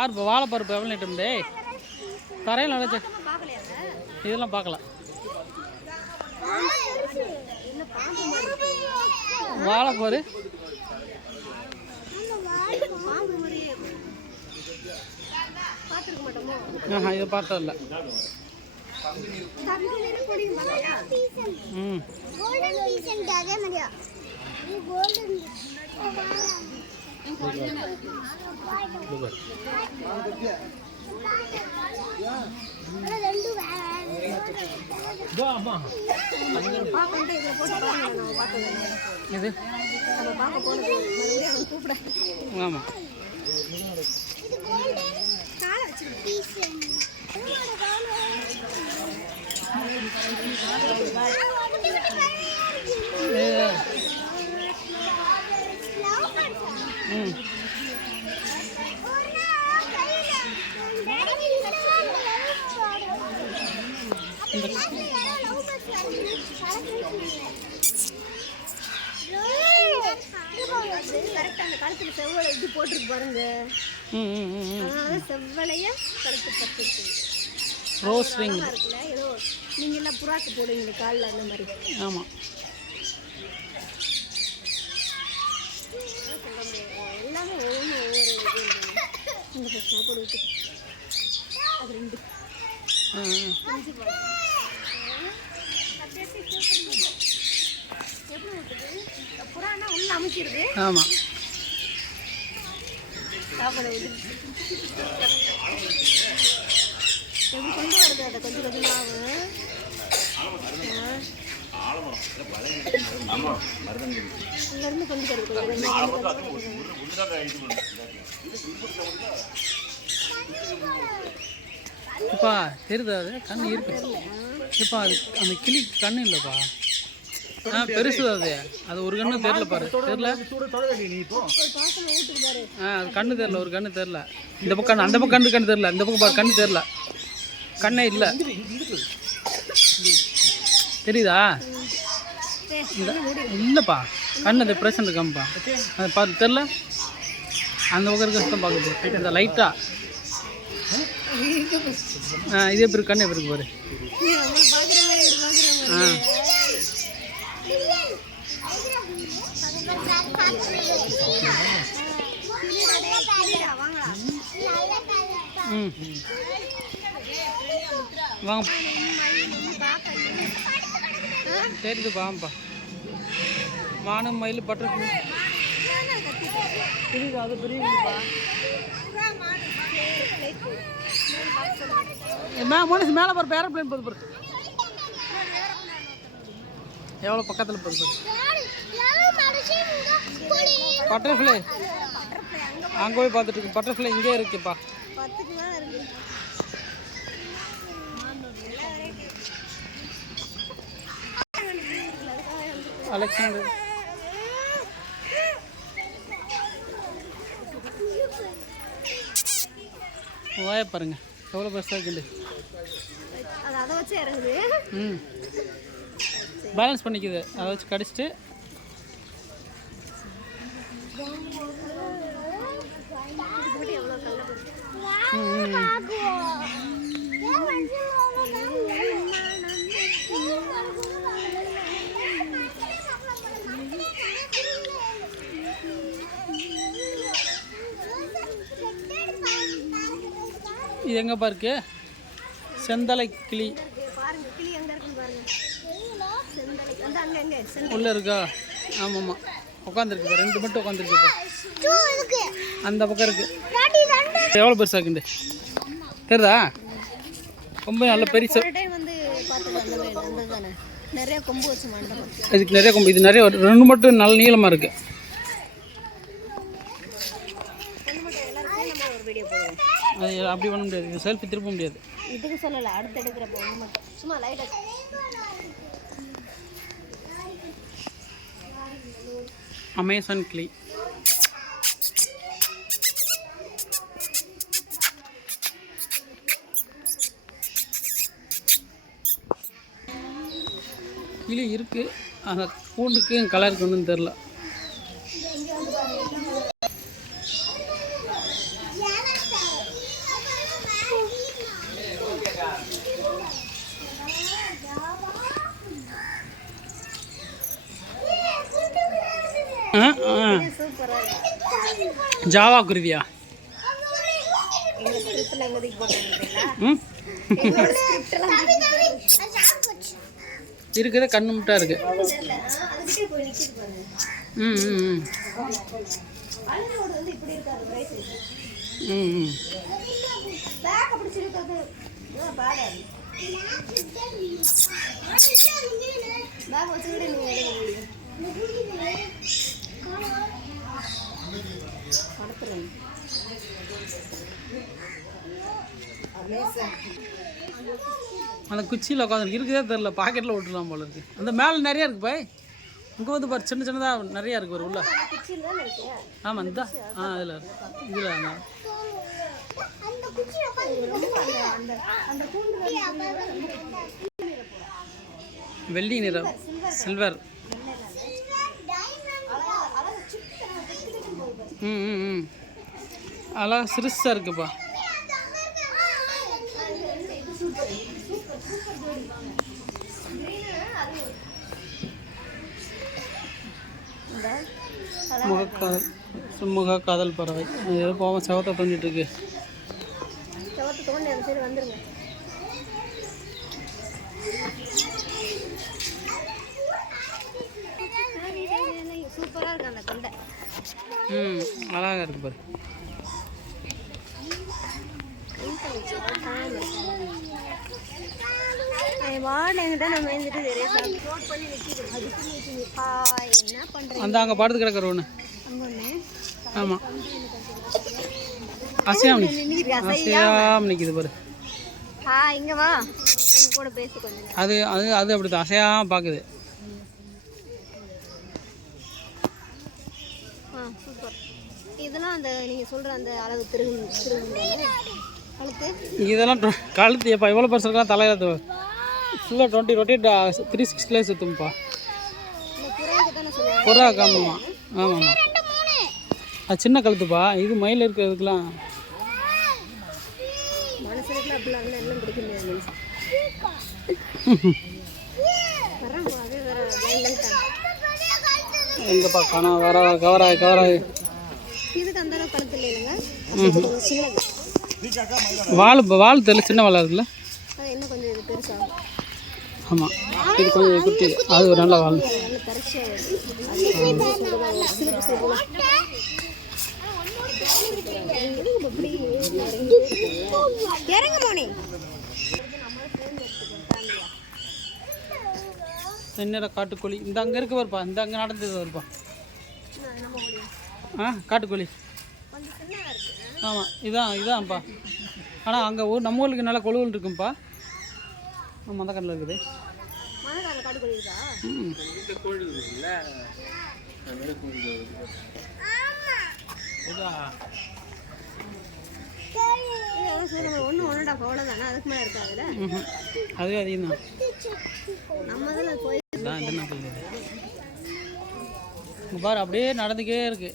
பருப்பு வாழைப்பருப்பு எவ்வளோ ஐட்டம் டே தரையில் நடச்சு இதெல்லாம் பார்க்கல. வாழைப்பாரு இதை பார்த்ததில்ல. ம் இது ஆமாம் கழுத்துல செவ்வளை இது போட்டுருக்கு பாருங்க. செவ்வளைய கழுத்து பத்து ரோஸ் ரிங் இருக்குல்ல, ஏதோ நீங்க எல்லாம் புறாக்கு போடுவீங்க காலில் அந்த மாதிரி. ஆமாம் எல்லாமே ஒவ்வொன்று ஒவ்வொரு சாப்பாடு விட்டு அது ரெண்டு எப்படி விட்டுது புறானா உள்ள அமைக்கிறது. ஆமாம் சாப்பாடு விட்டு எப்படி கொண்டு வருது அதை கொஞ்சம் கொஞ்சமாக இங்கேருந்து கொண்டு வருது. இப்பா தெரியுது அது கண்ணு இருக்கு. இப்போ அது அந்த கிளி கண்ணு இல்லைப்பா. பெருசு அது அது ஒரு கண்ணு தெரியல பாரு. தெரியல அது கண்ணு தெரியல. ஒரு கண்ணு தெரியல. இந்த பக்கம் அந்த பக்கம் கண்ணு தெரியல. இந்த பக்கம் பாரு கண்ணு தெரியல. கண்ணே இல்லை. தெரியுதா? இல்லைப்பா கண்ணு அந்த பிரச்சனை இருக்காம்ப்பா. அதை பார்த்து தெரில. அந்த பக்கம் இருக்க தான் பார்க்க இந்த லைட்டாக இதே பேர் கண்ணு எப்படி இருக்கு பாரு. வாங்க தெரியுது பாம்பா. மானம் மயில் பட்டர்ஃப்ளை தெரியுது. அது பெரிய மனுஷன் மேலே போகிற ஏரோப்ளைன் போகுது பாரு. எவ்வளோ பக்கத்தில் போகுது பாரு. பட்டர்ஃப்ளை அங்கே போய் பார்த்துட்டு இருக்கு. பட்டர்ஃப்ளை இங்கே இருக்குப்பா. அலெக்சாண்டர் வாய பாருங்க எவ்வளோ பெருசாக இருக்குது. பேலன்ஸ் பண்ணிக்குது. அதை வச்சு கடிச்சிட்டு இது எங்கப்பா இருக்கு? செந்தலை கிளி உள்ள இருக்கா? ஆமாம்மா உட்காந்துருக்கு. ரெண்டு மட்டும் உட்காந்துருக்கு. அந்த பக்கம் இருக்கு. எவ்வளோ பெருசாக இருக்குண்டு தெரியுதா? ரொம்ப நல்ல பெருசு. இதுக்கு நிறைய கொம்பு. இது நிறைய ரெண்டு மட்டும் நல்ல நீளமாக இருக்கு. அது அப்படி பண்ண முடியாது. இது செல்ஃபி திருப்ப முடியாது. இதுக்கு சொல்லலை, அடுத்து எடுக்கிறப்போ மட்டும் சும்மா லைட்டாக. அமேசான் கிளி கிளி இருக்குது. அந்த கூண்டுக்கு கலருக்கு ஒன்றும் தெரில. ஜாவா குருவியா? எங்கள் ஸ்கிரிப்டில் எங்கே தூக்கி போட்டுருக்கீங்களா? ம் எங்களோட ஸ்கிரிப்டெல்லாம் இருக்குது, கண்ணு முட்டா இருக்கு. அதுக்கிட்டே போய் நிற்கிது பாருங்க. ம் ம் ம் அழுதோடு வந்து இப்படி இருக்காது ரைஸ் ம் ம் பேக்கை பிடிச்சிருக்கிறது பேக் வச்சுக்கிட்டு நீங்கள் எடுக்க முடியும். கடத்துறேன் அந்த குச்சியில் உட்காந்து இருக்குதே தெரில, பாக்கெட்டில் விட்டுலாம் போல இருக்குது. அந்த மேலே நிறையா இருக்குது பாய். இங்கே வந்து பாரு, சின்ன சின்னதாக நிறையா இருக்குது பாரு உள்ள. குச்சியில் தான் இருக்கேன். ஆமாம் இந்த இதில் இதில் வெள்ளி நிறம், சில்வர். ம் ம் ம் அழகா சிறுசாக இருக்குப்பா. முக காதல் பறவை ஏதோ போவோம், செவத்தை தோண்டிட்டு இருக்கு. செவத்தை தோண்டி அந்த சைடு வந்துருங்க. சூப்பராக இருக்கு அந்த கொண்டை. ம் அழகாக இருக்கு பாரு. வாடகைட்ட நம்ம வந்துட்டு நிறைய நோட் பண்ணி நிற்கிது. என்ன பண்ணுறேன் அந்த அங்கே படுத்து கிடக்கிற ஒன்று. அங்கே ஆமாம் அசையாம நிற்கிது பாரு. இங்கே வா, உங்க கூட பேச கொஞ்சம். அது அது அது அப்படி தான் அசையாமல் பார்க்குது. சூப்பர். இதெல்லாம் அந்த நீங்கள் சொல்கிற அந்த அளவு திருகுங்க கழுத்து. இதெல்லாம் கழுத்து எப்போ எவ்வளோ பெருசு இருக்கலாம் தலையில் ஃபுல்லாக 20 ரொட்டேட் 360 சுற்றும்ப்பா. புறா காமம்மா. ஆமாம்மா அது சின்ன கழுத்துப்பா. இது மயில் இருக்கிறதுக்கெலாம் மனசுல அப்படிலாம் எல்லாம் பிடிக்க முடியாது. எங்கப்பா காணா கவராது. இதுக்கு அந்த அளவு கழுத்து இல்லைங்க. வால் தெரியல, சின்ன வாழை இருக்குல்ல. என்ன கொஞ்சம் இது பெருசாகும். ஆமாம் இது கொஞ்சம் குட்டி, அது ஒரு நல்ல வால். நல்ல தரிசியாக இறங்க போனே. செந்நிற காட்டுக்கோழி இந்த அங்கே இருக்கு வருப்பா. இந்த அங்கே நடந்தது வருப்பா. காட்டுக்கோழி. ஆமாம் இதான்ப்பா. ஆனால் அங்கே நம்ம ஊருக்கு நல்லா கொழுவல் இருக்கும்ப்பா. மந்த கண்ணில் இருக்குது. அதுவே அதிகம் தான். பாரு அப்படியே நடந்துக்கே இருக்கு.